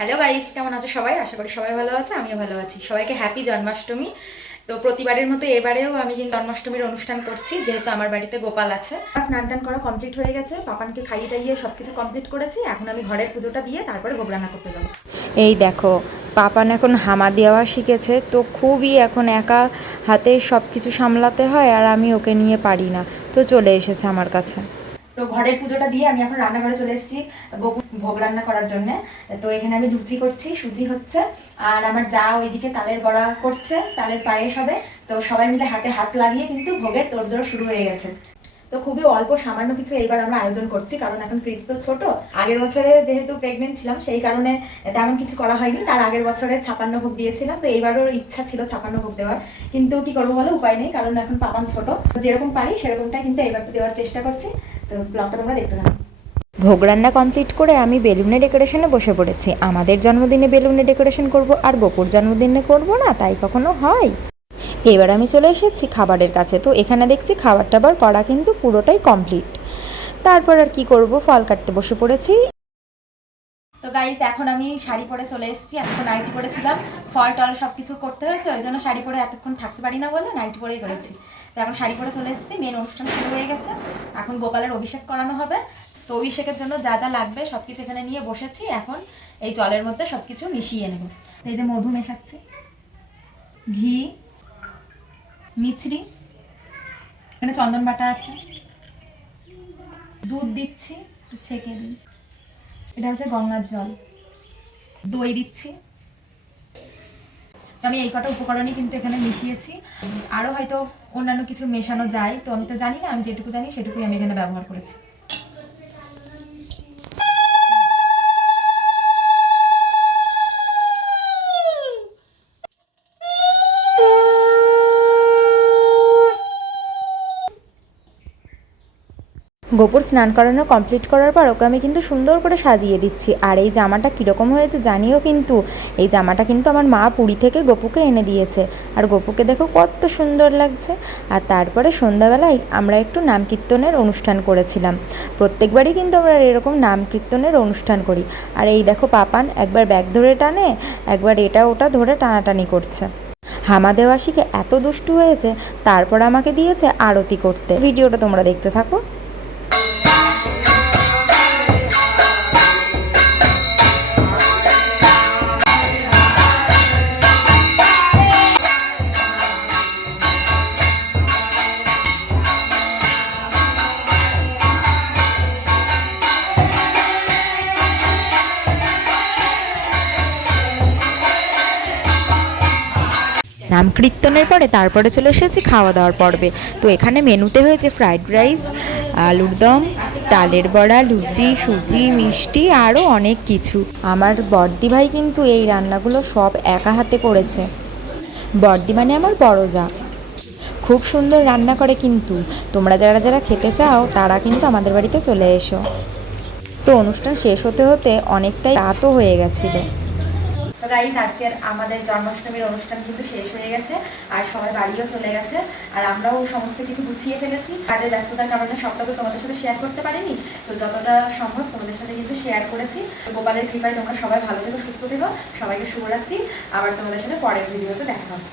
Hello guys কেমন আছো সবাই? আশা করি সবাই ভালো আছে, আমিও ভালো আছি। সবাইকে হ্যাপি জন্মাষ্টমী। তো প্রতিবারের মতো এবারেও আমি কিন্তু জন্মাষ্টমীর অনুষ্ঠান করছি, যেহেতু আমার বাড়িতে গোপাল আছে। স্নান টান করা কমপ্লিট হয়ে গেছে, পাপানকে খাইয়ে টাইয়ে সব কিছু কমপ্লিট করেছি। এখন আমি ঘরের পুজোটা দিয়ে তারপরে রান্না করতে যাব। এই দেখো, পাপান এখন হামা দেওয়া শিখেছে, তো খুবই এখন একা হাতে সব কিছু সামলাতে হয় আর আমি ওকে নিয়ে পারি না। তো চলে এসেছে আমার কাছে। তো ঘরের পুজোটা দিয়ে আমি এখন রান্নাঘরে চলে এসেছি ভোগ রান্না করার জন্য। তো এখানে আমি লুচি করছি, সুজি হচ্ছে, আর আমার যা ওইদিকে তালের বড়া করছে, তালের পায়েস হবে। তো সবাই মিলে হাতে হাত লাগিয়ে কিন্তু ভোগের তোড়জোড় শুরু হয়ে গেছে। তো খুবই অল্প, সামান্য কিছু এবার আমরা আয়োজন করছি, কারণ এখন ক্রিস তো ছোট। আগের বছরে যেহেতু প্রেগনেন্ট ছিলাম, সেই কারণে তেমন কিছু করা হয়নি। তার আগের বছরে ছাপান্ন ভোগ দিয়েছিলাম, তো এইবারও ইচ্ছা ছিল ছাপান্ন ভোগ দেওয়ার। কিন্তু কি করব বলো, উপায় নেই, কারণ এখন পাপান ছোট। যেরকম পারি সেরকমটা কিন্তু এবার দেওয়ার চেষ্টা করছি। তো ব্লগটা তোমরা দেখতে থাকো। ভোগ রান্না কমপ্লিট করে আমি বেলুনে ডেকোরেশনে বসে পড়েছি। আমাদের জন্মদিনে বেলুনে ডেকোরেশন করব আর গোপুর জন্মদিনে করব না, তাই কখনো হয়? এবার আমি চলে এসেছি খাবারের কাছে। তো এখানে দেখছি খাবার টাবার করা কিন্তু পুরোটাই কমপ্লিট তারপর আর কি করব? ফল কাটতে বসে পড়েছি। তো গাইস এখন আমি শাড়ি পরে চলে এসেছি। এতক্ষণ নাইটি পরেছিলাম। ফল টল সব কিছু করতে হয়েছে, ওই জন্য শাড়ি পরে এতক্ষণ থাকতে পারি না বলে নাইটি পরেই করেছি। তো এখন শাড়ি পরে চলে এসেছি। মেন অনুষ্ঠান শুরু হয়ে গেছে। এখন গোপালের অভিষেক করানো হবে। তো অভিষেকের জন্য যা যা লাগবে সব কিছু এখানে নিয়ে বসেছি। এখন এই জলের মধ্যে সব কিছু মিশিয়ে নেব। এই যে মধু মেশাচ্ছি। ঘি মিছরি, এখানে চন্দন বাটা আছে। দুধ দিচ্ছি, ছেঁকে দিই। এটা হচ্ছে গঙ্গার জল। দই দিচ্ছি। তো আমি এই কটা উপকরণই কিন্তু এখানে মিশিয়েছি। আরও হয়তো অন্যান্য কিছু মেশানো যায়, তো আমি তো জানি না, আমি যেটুকু জানি সেটুকুই আমি এখানে ব্যবহার করেছি। গোপুর স্নান করানো কমপ্লিট করার পর ওকে আমি কিন্তু সুন্দর করে সাজিয়ে দিচ্ছি। আর এই জামাটা কীরকম হয়েছে জানিও কিন্তু। এই জামাটা কিন্তু আমার মা পুরী থেকে গোপুকে এনে দিয়েছে। আর গোপুকে দেখো কত সুন্দর লাগছে। আর তারপরে সন্ধ্যাবেলায় আমরা একটু নাম কীর্তনের অনুষ্ঠান করেছিলাম। প্রত্যেকবারই কিন্তু আমরা এরকম নাম কীর্তনের অনুষ্ঠান করি। আর এই দেখো পাপান একবার ব্যাগ ধরে টানে, একবার এটা ওটা ধরে টানাটানি করছে। হামা দেওয়া শিখে এত দুষ্টু হয়েছে, তারপর আমাকে দিয়েছে আরতি করতে। ভিডিওটা তোমরা দেখতে থাকো। নাম কীর্তনের পরে তারপরে চলে এসেছি খাওয়া দাওয়ার পর্বে। তো এখানে মেনুতে হয়েছে ফ্রাইড রাইস, আলুর দম, তালের বড়া, লুচি, সুজি, মিষ্টি, আরও অনেক কিছু। আমার বর্দি ভাই কিন্তু এই রান্নাগুলো সব একা হাতে করেছে। বর্দি মানে আমার বড় যা। খুব সুন্দর রান্না করে কিন্তু। তোমরা যারা যারা খেতে চাও, তারা কিন্তু আমাদের বাড়িতে চলে এসো। তো অনুষ্ঠান শেষ হতে হতে অনেকটাই রাতও হয়ে গেছিল। তো গাইজ আজকের আমাদের জন্মাষ্টমীর অনুষ্ঠান কিন্তু শেষ হয়ে গেছে, আর সবাই বাড়িও চলে গেছে, আর আমরাও সমস্ত কিছু গুছিয়ে ফেলেছি। কাজের ব্যস্ততার কারণে সবটাকে তোমাদের সাথে শেয়ার করতে পারিনি, তো যতটা সম্ভব তোমাদের সাথে কিন্তু শেয়ার করেছি। গোপালের কৃপায় তোমরা সবাই ভালো থেকো, সুস্থ থেকো, সবাইকে শুভরাত্রি। আবার তোমাদের সাথে পরের ভিডিওতে দেখা হবে।